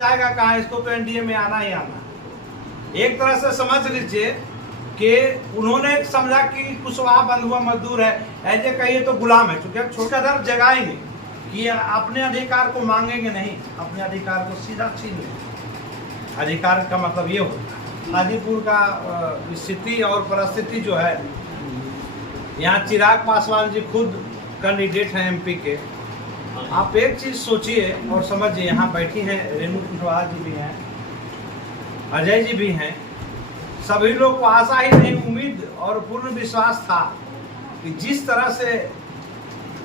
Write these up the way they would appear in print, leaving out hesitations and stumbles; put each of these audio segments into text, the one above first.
जाएगा कहाँ, इसको तो एनडीए में आना ही आना। एक तरह से समझ लीजिए कि उन्होंने समझा कि कुशवाहा बंद हुआ मजदूर है, ऐसे कहिए तो गुलाम है, क्योंकि अब छोटा दर जगाएंगे कि अपने अधिकार को मांगेंगे नहीं, अपने अधिकार को सीधा छीन लेंगे। अधिकार का मतलब ये होता है। हाजीपुर का स्थिति और परिस्थिति जो है, यहाँ चिराग पासवान जी खुद कैंडिडेट हैं एमपी के। आप एक चीज सोचिए और समझिए, यहाँ बैठी हैं रेणु कुशवाहा जी भी हैं, अजय जी भी हैं, सभी लोग को आशा ही नहीं, उम्मीद और पूर्ण विश्वास था कि जिस तरह से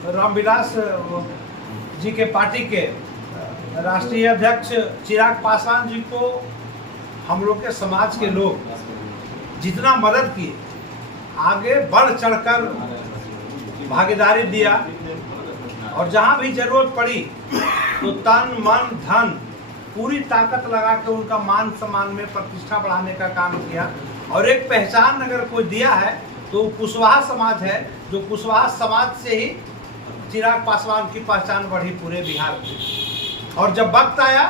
रामविलास जी के पार्टी के राष्ट्रीय अध्यक्ष चिराग पासवान जी को हम लोग के समाज के लोग जितना मदद किए, आगे बढ़ चढ़कर भागीदारी दिया और जहां भी जरूरत पड़ी तो तन मन धन पूरी ताकत लगा के उनका मान सम्मान में प्रतिष्ठा बढ़ाने का काम किया। और एक पहचान अगर कोई दिया है तो कुशवाहा समाज है, जो कुशवाहा समाज से ही चिराग पासवान की पहचान बढ़ी पूरे बिहार में। और जब वक्त आया,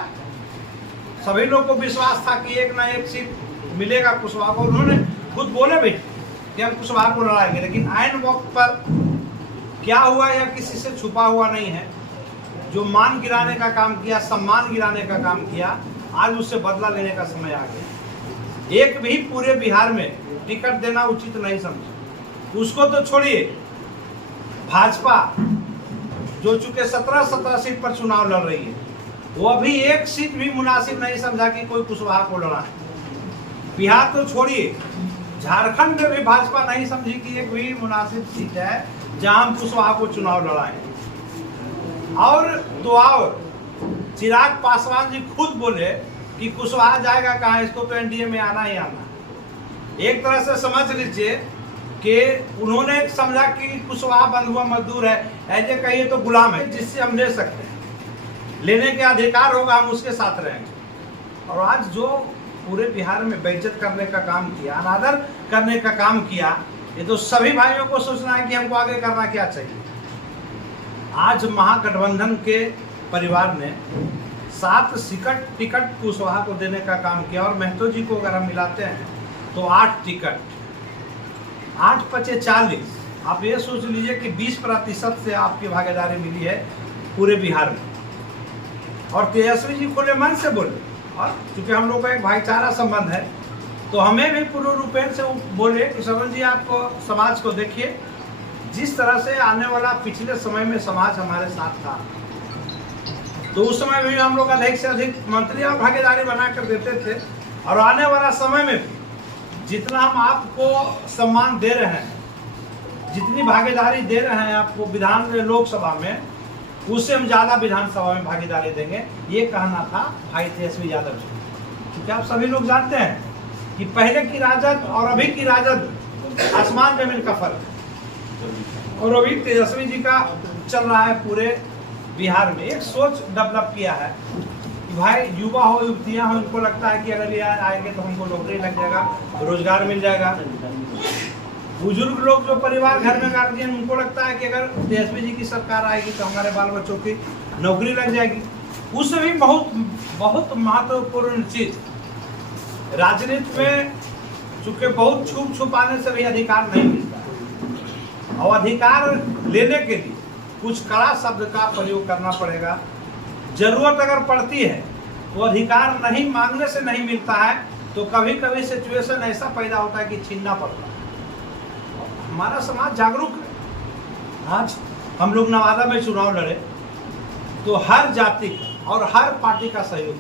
सभी लोग को विश्वास था कि एक ना एक सीट मिलेगा कुशवाहा को। उन्होंने खुद बोले भी कि हम कुशवाहा को लड़ाएंगे, लेकिन आइन वक्त पर क्या हुआ यह किसी से छुपा हुआ नहीं है। जो मान गिराने का काम किया, सम्मान गिराने का काम किया, आज उससे बदला लेने का समय आ गया। एक भी पूरे बिहार में टिकट देना उचित नहीं समझा। उसको तो छोड़िए, भाजपा जो चुके 17 सीट पर चुनाव लड़ रही है, वो अभी एक सीट भी मुनासिब नहीं समझा कि कोई कुशवाहा को लड़ा है। बिहार तो छोड़िए, झारखंड में भी भाजपा नहीं समझी कि एक भी मुनासिब सीट है जहां हम कुशवाहा को चुनाव लड़ाएं। और तो और चिराग पासवान जी खुद बोले कि कुशवाहा जाएगा कहाँ, इसको तो एनडीए में आना ही आना। एक तरह से समझ लीजिए कि उन्होंने समझा कि कुशवाहा बंद हुआ मजदूर है, ऐसे कहिए तो गुलाम है, जिससे हम ले सकते हैं, लेने के अधिकार होगा, हम उसके साथ रहेंगे। और आज जो पूरे बिहार में बेइज्जत करने का काम किया, अनादर करने का काम किया, ये तो सभी भाइयों को सोचना है कि हमको आगे करना क्या चाहिए। आज महागठबंधन के परिवार ने 7 टिकट कुशवाहा को देने का काम किया और महतो जी को अगर हम मिलाते हैं तो 8 टिकट, 8 पचे 40। आप ये सोच लीजिए कि 20% से आपकी भागीदारी मिली है पूरे बिहार में। और तेजस्वी जी खुले मन से बोले, और क्योंकि हम लोग का एक भाईचारा संबंध है, तो हमें भी पूर्ण रूपेण से बोले कि श्रवण जी आपको समाज को देखिए, जिस तरह से आने वाला पिछले समय में समाज हमारे साथ था, तो उस समय भी हम लोग अधिक से अधिक मंत्री और भागीदारी बना कर देते थे। और आने वाला समय में भी जितना हम आपको सम्मान दे रहे हैं, जितनी भागीदारी दे रहे हैं आपको विधान लोकसभा में, उससे हम ज़्यादा विधानसभा में भागीदारी देंगे। ये कहना था भाई तेजस्वी यादव जी। क्योंकि आप सभी लोग जानते हैं कि पहले की राजद और अभी की राजद आसमान जमीन का फर्क है। और अभी तेजस्वी जी का चल रहा है पूरे बिहार में एक सोच डेवलप किया है कि भाई युवा हो, युवतियां हो, उनको लगता है कि अगर ये आएंगे तो हमको नौकरी लग जाएगा, रोजगार मिल जाएगा। बुजुर्ग लोग जो परिवार घर में गार्जियन, उनको लगता है कि अगर तेजस्वी जी की सरकार आएगी तो हमारे बाल बच्चों की नौकरी लग जाएगी। उससे भी बहुत महत्वपूर्ण चीज, राजनीति में चूंकि बहुत छुप छुपाने से भी अधिकार नहीं मिलता है, और अधिकार लेने के लिए कुछ कड़ा शब्द का प्रयोग करना पड़ेगा। जरूरत अगर पड़ती है तो अधिकार नहीं मांगने से नहीं मिलता है, तो कभी कभी सिचुएशन ऐसा पैदा होता है कि छीनना पड़ता है। हमारा समाज जागरूक है। आज हम लोग नवादा में चुनाव लड़े तो हर जाति का और हर पार्टी का सहयोग,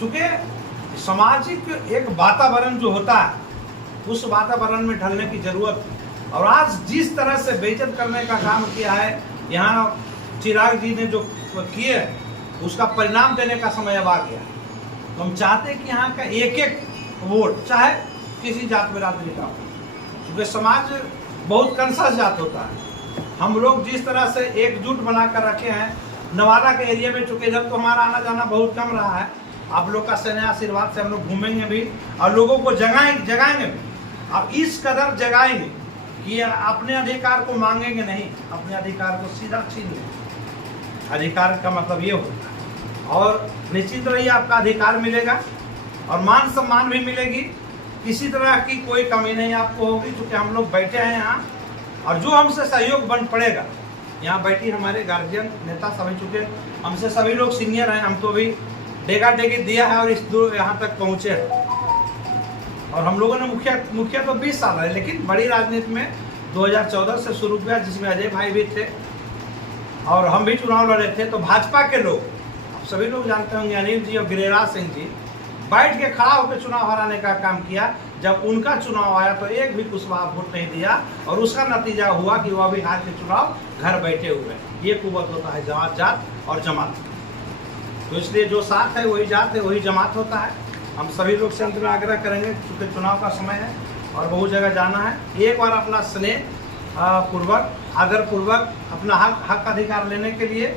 चूंकि सामाजिक एक वातावरण जो होता है, उस वातावरण में ढलने की जरूरत है। और आज जिस तरह से बेइज्जत करने का काम किया है यहाँ चिराग जी ने जो किए, उसका परिणाम देने का समय अब आ गया। तो हम चाहते हैं कि यहाँ का एक एक वोट, चाहे किसी जात बिरादरी का हो, क्योंकि समाज बहुत कंसस जात होता है। हम लोग जिस तरह से एकजुट बना कर रखे हैं, नवादा के एरिया में, चूंकि इधर तो हमारा आना जाना बहुत कम रहा है, आप लोग का स्नेह आशीर्वाद से हम लोग घूमेंगे भी और लोगों को जगाएंगे भी। अब इस कदर जगाएंगे कि अपने अधिकार को मांगेंगे नहीं, अपने अधिकार को सीधा छीन लेंगे। अधिकार का मतलब ये होता है और निश्चित रहिए आपका अधिकार मिलेगा और मान सम्मान भी मिलेगी। किसी तरह की कोई कमी नहीं आपको होगी, क्योंकि हम लोग बैठे हैं यहाँ और जो हमसे सहयोग बन पड़ेगा, यहाँ बैठी हमारे गार्जियन नेता सभी चुके, हमसे सभी लोग सीनियर हैं, हम तो अभी डेगा डेगी दिया है और इस दूर यहाँ तक पहुँचे हैं। और हम लोगों ने मुखिया तो 20 साल है, लेकिन बड़ी राजनीति में 2014 से शुरू किया, जिसमें अजय भाई भी थे और हम भी चुनाव लड़े थे। तो भाजपा के लोग, आप सभी लोग जानते होंगे, अनिल जी और गिरिराज सिंह जी बैठ के खड़ा होकर चुनाव हराने का काम किया। जब उनका चुनाव आया तो एक भी कुशवाहा वोट नहीं दिया और उसका नतीजा हुआ कि वह भी हार के चुनाव घर बैठे हुए। ये कुवत होता है जमात जात और जमात। तो इसलिए जो साथ है वही जात है, वही जमात होता है। हम सभी लोग से अंत में आग्रह करेंगे, क्योंकि चुनाव का समय है और बहुत जगह जाना है, एक बार अपना स्नेह पूर्वक, आदर पूर्वक अपना हक अधिकार लेने के लिए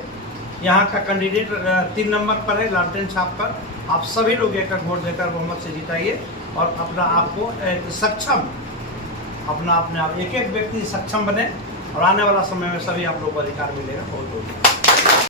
यहाँ का कैंडिडेट 3 नंबर पर है, लालटेन छाप पर। आप सभी लोग एक वोट देकर बहुमत से जिताइए और अपना आपको एक सक्षम, अपने आप एक व्यक्ति सक्षम बने और आने वाला समय में सभी आप लोगों को अधिकार मिलेगा। बहुत बहुत